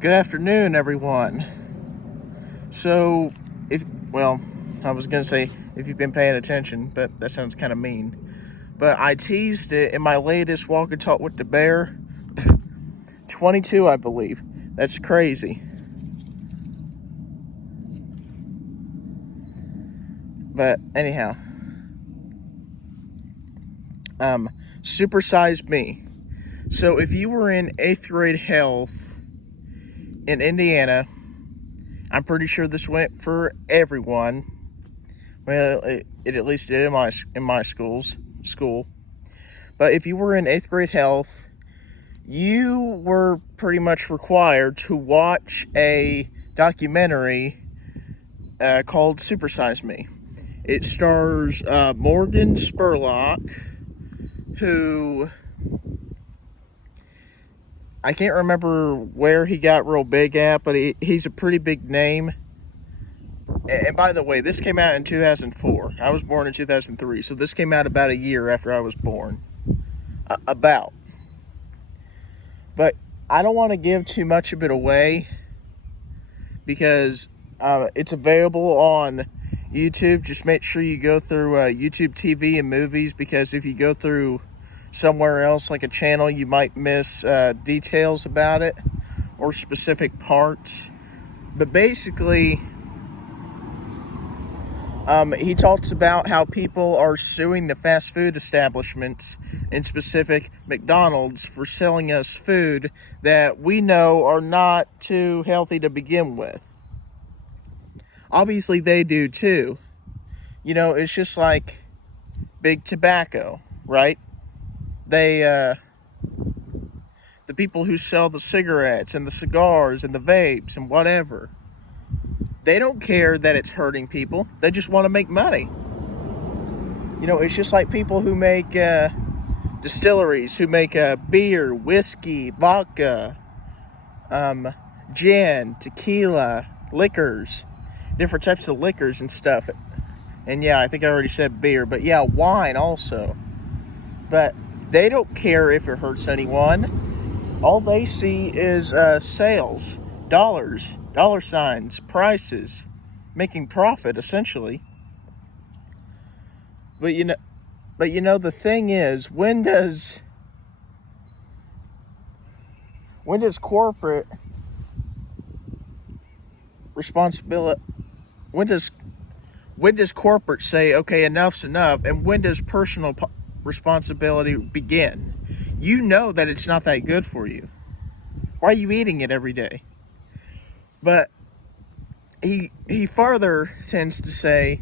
Good afternoon, everyone. So, I was going to say if you've been paying attention, but that sounds kind of mean. But I teased it in my latest Walk and Talk with the Bear. 22, I believe. That's crazy. But anyhow, supersize me. So if you were in 8th grade health in Indiana, I'm pretty sure this went for everyone. Well, it at least did in my school. But if you were in 8th grade health, you were pretty much required to watch a documentary called Supersize Me. It stars Morgan Spurlock, who I can't remember where he got real big at, but he's a pretty big name. And by the way, this came out in 2004. I was born in 2003, so this came out about a year after I was born. But I don't want to give too much of it away because it's available on YouTube. Just make sure you go through YouTube TV and movies, because if you go through somewhere else like a channel, you might miss details about it or specific parts. But basically, he talks about how people are suing the fast food establishments, in specific McDonald's, for selling us food that we know are not too healthy to begin with. Obviously, they do too. You know, it's just like big tobacco, right? The people who sell the cigarettes and the cigars and the vapes and whatever, they don't care that it's hurting people. They just want to make money. You know, it's just like people who make distilleries, who make beer, whiskey, vodka, gin, tequila, liquors, different types of liquors and stuff. And yeah, I think I already said beer, but yeah, wine also. But they don't care if it hurts anyone. All they see is sales, dollars, dollar signs, prices, making profit essentially. But you know the thing is, when does corporate responsibility, when does corporate say, okay, enough's enough, and when does personal responsibility begin? You know that it's not that good for you. Why are you eating it every day? But he further tends to say,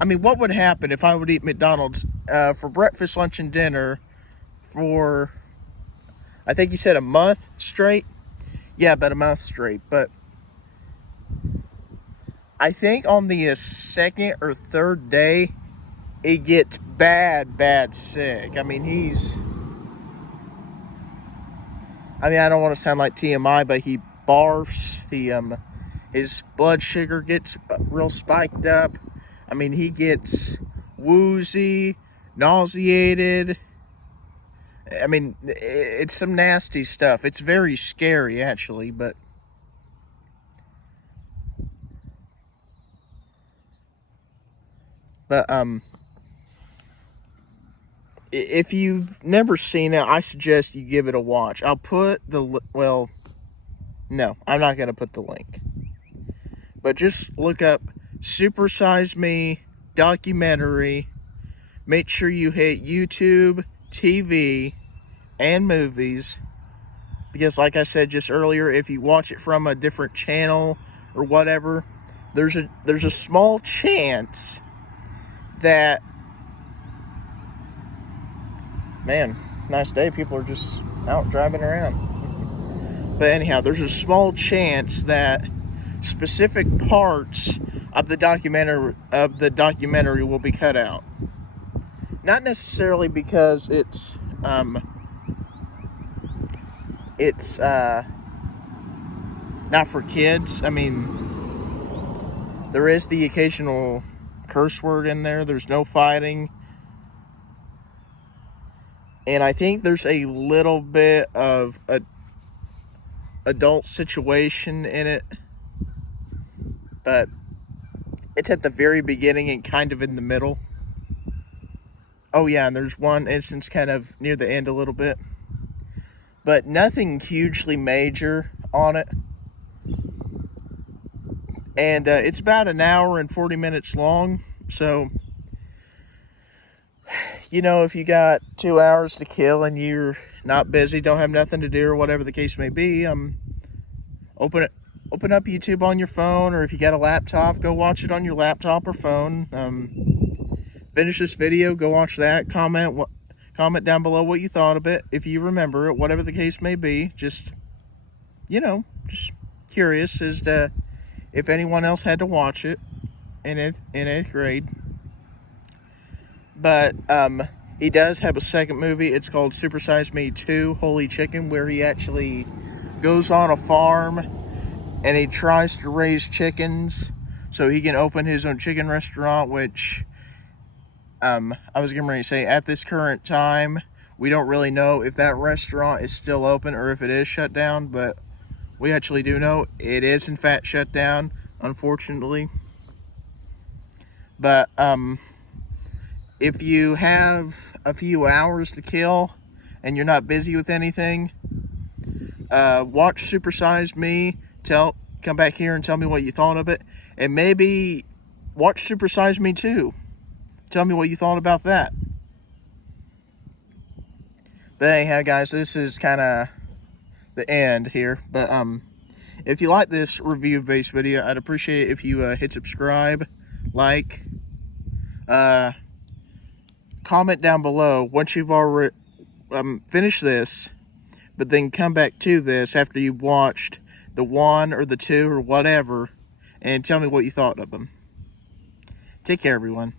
I mean, what would happen if I would eat McDonald's for breakfast, lunch, and dinner for, I think he said, a month straight? Yeah, about a month straight. But I think on the second or third day, he gets bad sick. I mean, I don't want to sound like TMI, but he barfs. His blood sugar gets real spiked up. I mean, he gets woozy, nauseated. I mean, it's some nasty stuff. It's very scary, actually, but if you've never seen it, I suggest you give it a watch. I'll put no, I'm not going to put the link. But just look up Supersize Me documentary. Make sure you hit YouTube, TV, and movies. Because like I said just earlier, if you watch it from a different channel or whatever, there's a small chance that, man, nice day, people are just out driving around. But anyhow, there's a small chance that specific parts of the documentary will be cut out. Not necessarily because it's not for kids. I mean, there is the occasional curse word in there. There's no fighting. And I think there's a little bit of adult situation in it, but it's at the very beginning and kind of in the middle. Oh yeah, and there's one instance kind of near the end a little bit, but nothing hugely major on it. And it's about an hour and 40 minutes long, so you know, if you got 2 hours to kill and you're not busy, don't have nothing to do, or whatever the case may be, open up YouTube on your phone, or if you got a laptop, go watch it on your laptop or phone. Finish this video, go watch that. Comment down below what you thought of it, if you remember it, whatever the case may be. Just, you know, just curious as to if anyone else had to watch it in 8th grade. But he does have a second movie. It's called Supersize Me 2, Holy Chicken, where he actually goes on a farm and he tries to raise chickens so he can open his own chicken restaurant, which I was getting ready to say, at this current time, we don't really know if that restaurant is still open or if it is shut down, but we actually do know it is in fact shut down, unfortunately. But if you have a few hours to kill and you're not busy with anything, watch Supersize Me. Come back here and tell me what you thought of it, and maybe watch Supersize Me 2. Tell me what you thought about that. But anyhow, guys, this is kind of the end here. But if you like this review-based video, I'd appreciate it if you hit subscribe, like, comment down below once you've already finished this, but then come back to this after you've watched the 1 or the 2 or whatever, and tell me what you thought of them. Take care, everyone.